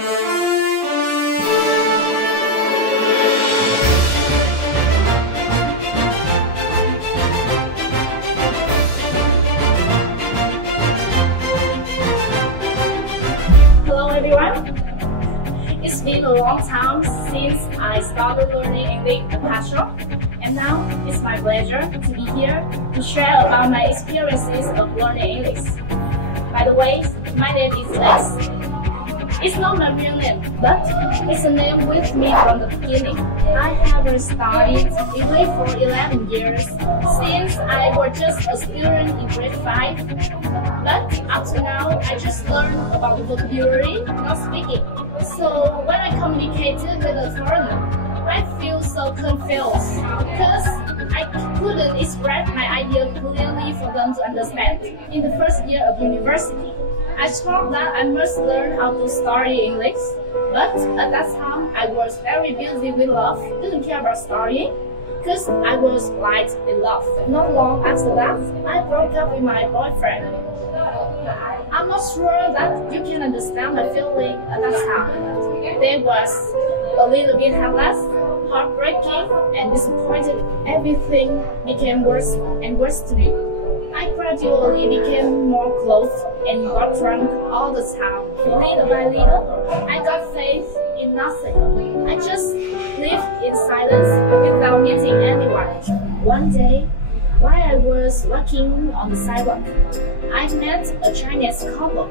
Hello everyone. It's been a long time since I started learning English at Pasal, and now it's my pleasure to be here to share about my experiences of learning English. By the way, my name is Lex. It's not my real name, but it's a name with me from the beginning. I haven't studied English for 11 years since I was just a student in grade 5. But up to now, I just learned about the vocabulary, not speaking. So when I communicated with a foreigner, I feel so confused because I couldn't express my idea clearly for them to understand. In the first year of university, I thought that I must learn how to study English, but at that time I was very busy with love, didn't care about studying, because I was like in love. Not long after that, I broke up with my boyfriend. I'm not sure that you can understand my feeling at that time. There was a little bit helpless, heartbreaking, and disappointed. Everything became worse and worse to me. I gradually became more close and got drunk all the time. Little by little, I got faith in nothing. I just lived in silence without meeting anyone. One day, while I was walking on the sidewalk, I met a Chinese couple.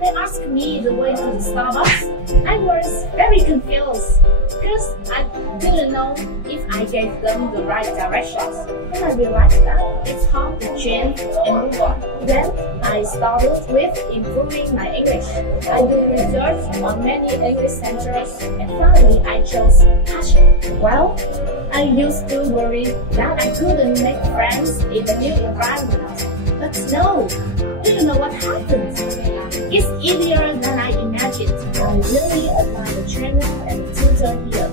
They asked me the way to the Starbucks. I was very confused because I didn't know if I gave them the right directions. Then I realized that it's hard to change and move on. Then I started with improving my English. I did research on many English centers and finally I chose Pasal. Well, I used to worry that I couldn't make friends in the new environment. But no, do you know what happened? It's easier than I imagined. I really admire the trainer and the tutor here.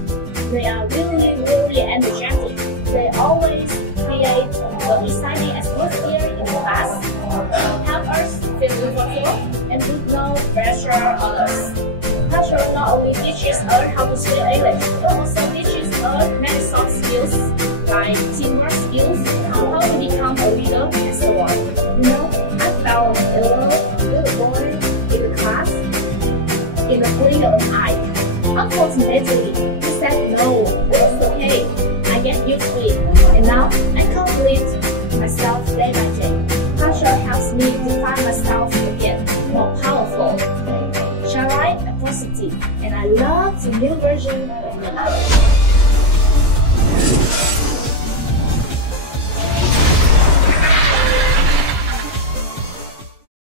They are really energetic. They always create an exciting atmosphere in the class, help us feel comfortable, and put no pressure on us. Pasal not only teaches us how to speak English, but also teaches us many soft skills like teamwork skills, how to become a leader, and so on. You know, I fell in love with a boy in the class in the blink of an eye. Unfortunately, he said no, it's okay, I get used to it, and now I complete myself day by day. Pasal helps me to find myself again, more powerful. Shall I? Positive, and I love the new version of me.